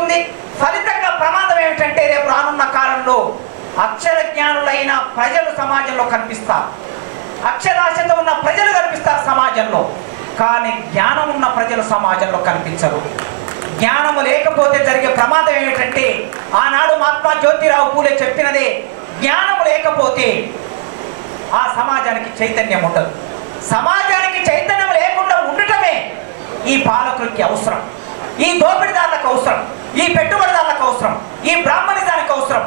వస్తుంది. ఫలితంగా ప్రమాదం ఏమిటంటే రేపు రానున్న కాలంలో అక్షర జ్ఞానులైన ప్రజలు సమాజంలో కనిపిస్తారు, అక్షరాస్యత ఉన్న ప్రజలు కనిపిస్తారు సమాజంలో, కానీ జ్ఞానం ఉన్న ప్రజలు సమాజంలో కనిపించరు. జ్ఞానము లేకపోతే జరిగే ప్రమాదం ఏమిటంటే ఆనాడు మహాత్మా జ్యోతిరావు పూలే చెప్పినదే, జ్ఞానము లేకపోతే ఆ సమాజానికి చైతన్యం ఉండదు. సమాజానికి చైతన్యం లేకుండా ఉండటమే ఈ పాలకులకి అవసరం, ఈ దోపిడిదారులకు అవసరం, ఈ పెట్టుబడిదారులకు అవసరం, ఈ బ్రాహ్మణిజానికి అవసరం.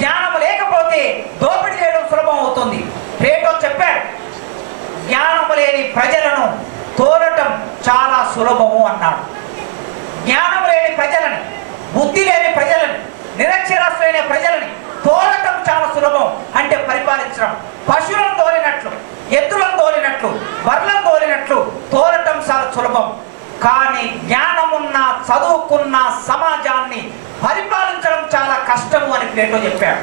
జ్ఞానం లేకపోతే దోపిడీ చేయడం సులభం అవుతుంది. ప్లేటో చెప్పాడు, జ్ఞానము లేని ప్రజలను తోలటం చాలా సులభము అన్నాడు. జ్ఞానం లేని ప్రజలని, బుద్ధి లేని ప్రజలని, నిరక్షరాస్యులైన ప్రజలని తోలటం చాలా సులభం. అంటే పరిపాలించడం, పశువులను తోలినట్లు, ఎద్దులను తోలినట్లు, బర్రెలను తోలినట్లు తోలటం చాలా సులభం. కానీ జ్ఞానమున్న చదువుకున్న సమాజాన్ని పరిపాలించడం చాలా కష్టము అని ప్లేటో చెప్పాడు.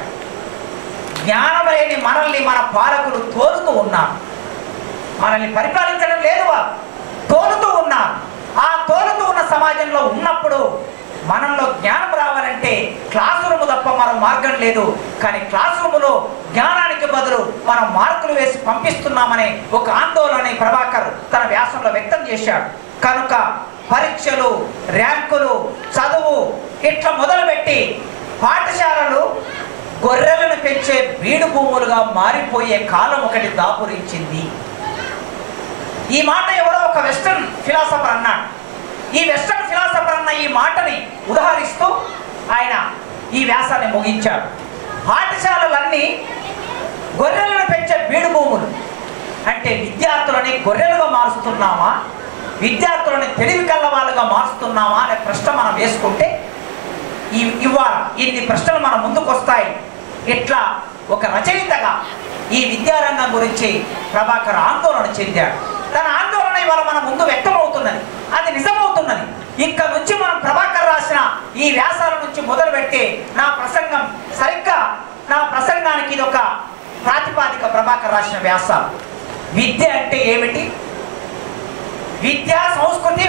జ్ఞానం లేని మనల్ని మన పాలకులు తోలుతూ ఉన్నారు, మనల్ని పరిపాలించడం లేదు, తోలుతూ ఉన్నారు. ఆ తోలుతూ ఉన్న సమాజంలో ఉన్నప్పుడు మనలో జ్ఞానం రావాలంటే క్లాస్ రూమ్ తప్ప మరో మార్గం లేదు. కానీ క్లాస్ రూములో జ్ఞానానికి బదులు మనం మార్కులు వేసి పంపిస్తున్నామనే ఒక ఆందోళన ప్రభాకర్ తన వ్యాసంలో వ్యక్తం చేశాడు. కనుక పరీక్షలు, ర్యాంకులు, చదువు ఇట్లా మొదలుపెట్టి పాఠశాలలు గొర్రెలను పెంచే బీడు భూములుగా మారిపోయే కాలం ఒకటి దాపురించింది. ఈ మాట ఎవరో ఒక వెస్టర్న్ ఫిలాసఫర్ అన్నాడు. ఈ వెస్టర్న్ ఫిలాసఫర్ అన్న ఈ మాటని ఉదాహరిస్తూ ఆయన ఈ వ్యాసాన్ని ముగించాడు. పాఠశాలలన్నీ గొర్రెలను పెంచే బీడు భూములు అంటే విద్యార్థులని గొర్రెలుగా మారుస్తున్నామా, విద్యార్థులని తెలివి కల్ల వాళ్ళుగా మారుస్తున్నామా అనే ప్రశ్న మనం వేసుకుంటే ఇవాళ ఇన్ని ప్రశ్నలు మన ముందుకు వస్తాయి. ఇట్లా ఒక రచయితగా ఈ విద్యారంగం గురించి ప్రభాకర్ ఆందోళన చెందాడు. తన ఆందోళన ఇవాళ మన ముందు వ్యక్తమవుతున్నది, అది నిజమవుతున్నది. ఇక్కడ నుంచి మనం ప్రభాకర్ రాసిన ఈ వ్యాసాల నుంచి మొదలుపెట్టి నా ప్రసంగం సరిగ్గా, నా ప్రసంగానికి ఇది ఒక ప్రాతిపాదిక. ప్రభాకర్ రాసిన వ్యాసాలు. విద్య అంటే ఏమిటి, విద్యా సంస్కృతి